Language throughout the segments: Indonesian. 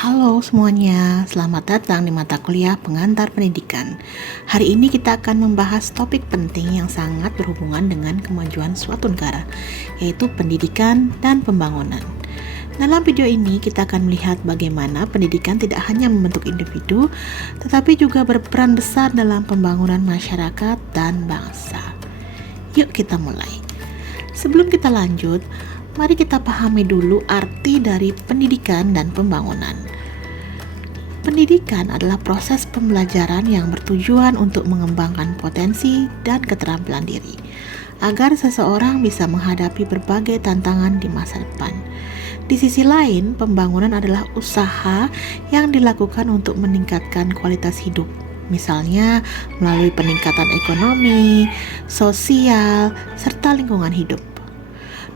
Halo semuanya, selamat datang di mata kuliah pengantar pendidikan. Hari ini kita akan membahas topik penting yang sangat berhubungan dengan kemajuan suatu negara, yaitu pendidikan dan pembangunan. Dalam video ini kita akan melihat bagaimana pendidikan tidak hanya membentuk individu, tetapi juga berperan besar dalam pembangunan masyarakat dan bangsa. Yuk kita mulai. Sebelum kita lanjut, mari kita pahami dulu arti dari pendidikan dan pembangunan. Pendidikan adalah proses pembelajaran yang bertujuan untuk mengembangkan potensi dan keterampilan diri, agar seseorang bisa menghadapi berbagai tantangan di masa depan. Di sisi lain, pembangunan adalah usaha yang dilakukan untuk meningkatkan kualitas hidup, misalnya melalui peningkatan ekonomi, sosial, serta lingkungan hidup.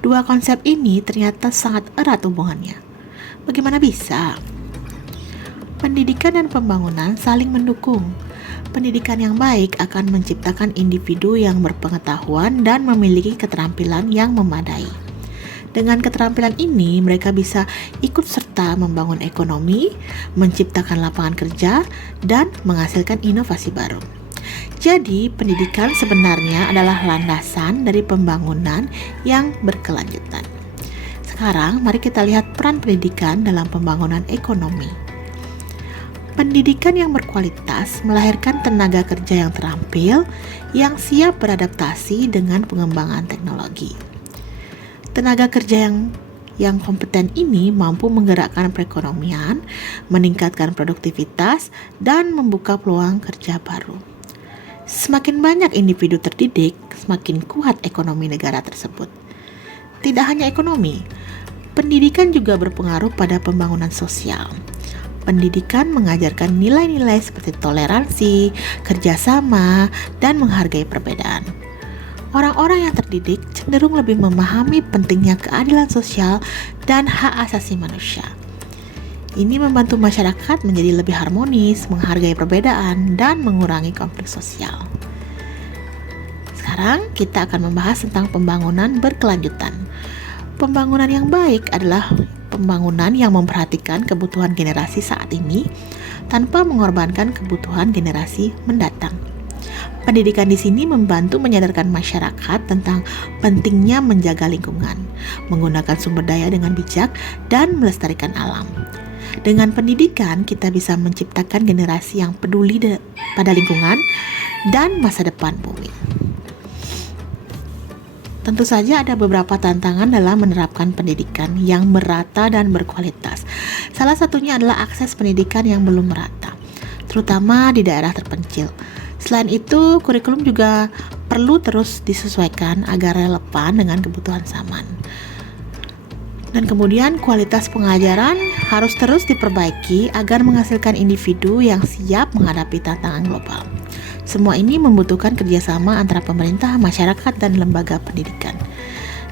Dua konsep ini ternyata sangat erat hubungannya. Bagaimana bisa? Pendidikan dan pembangunan saling mendukung. Pendidikan yang baik akan menciptakan individu yang berpengetahuan dan memiliki keterampilan yang memadai. Dengan keterampilan ini, mereka bisa ikut serta membangun ekonomi, menciptakan lapangan kerja, dan menghasilkan inovasi baru. Jadi, pendidikan sebenarnya adalah landasan dari pembangunan yang berkelanjutan. Sekarang, mari kita lihat peran pendidikan dalam pembangunan ekonomi. Pendidikan yang berkualitas melahirkan tenaga kerja yang terampil, yang siap beradaptasi dengan pengembangan teknologi. Tenaga kerja yang kompeten ini mampu menggerakkan perekonomian, meningkatkan produktivitas, dan membuka peluang kerja baru. Semakin banyak individu terdidik, semakin kuat ekonomi negara tersebut. Tidak hanya ekonomi, pendidikan juga berpengaruh pada pembangunan sosial. Pendidikan mengajarkan nilai-nilai seperti toleransi, kerjasama, dan menghargai perbedaan. Orang-orang yang terdidik cenderung lebih memahami pentingnya keadilan sosial dan hak asasi manusia. Ini membantu masyarakat menjadi lebih harmonis, menghargai perbedaan, dan mengurangi konflik sosial. Sekarang kita akan membahas tentang pembangunan berkelanjutan. Pembangunan yang baik adalah pembangunan yang memperhatikan kebutuhan generasi saat ini tanpa mengorbankan kebutuhan generasi mendatang. Pendidikan di sini membantu menyadarkan masyarakat tentang pentingnya menjaga lingkungan, menggunakan sumber daya dengan bijak, dan melestarikan alam. Dengan pendidikan, kita bisa menciptakan generasi yang peduli pada lingkungan dan masa depan bumi. Tentu saja ada beberapa tantangan dalam menerapkan pendidikan yang merata dan berkualitas. Salah satunya adalah akses pendidikan yang belum merata, terutama di daerah terpencil. Selain itu, kurikulum juga perlu terus disesuaikan agar relevan dengan kebutuhan zaman. Dan kemudian kualitas pengajaran harus terus diperbaiki agar menghasilkan individu yang siap menghadapi tantangan global. Semua ini membutuhkan kerjasama antara pemerintah, masyarakat, dan lembaga pendidikan.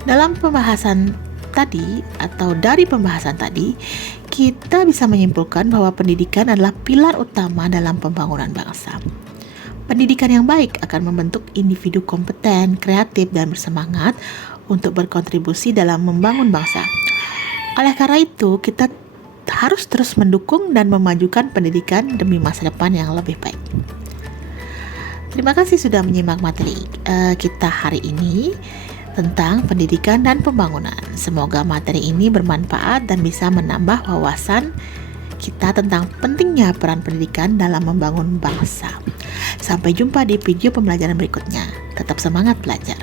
Dalam pembahasan tadi atau dari pembahasan tadi, kita bisa menyimpulkan bahwa pendidikan adalah pilar utama dalam pembangunan bangsa. Pendidikan yang baik akan membentuk individu kompeten, kreatif, dan bersemangat untuk berkontribusi dalam membangun bangsa. Oleh karena itu, kita harus terus mendukung dan memajukan pendidikan demi masa depan yang lebih baik. Terima kasih sudah menyimak materi kita hari ini tentang pendidikan dan pembangunan. Semoga materi ini bermanfaat dan bisa menambah wawasan kita tentang pentingnya peran pendidikan dalam membangun bangsa. Sampai jumpa di video pembelajaran berikutnya. Tetap semangat belajar.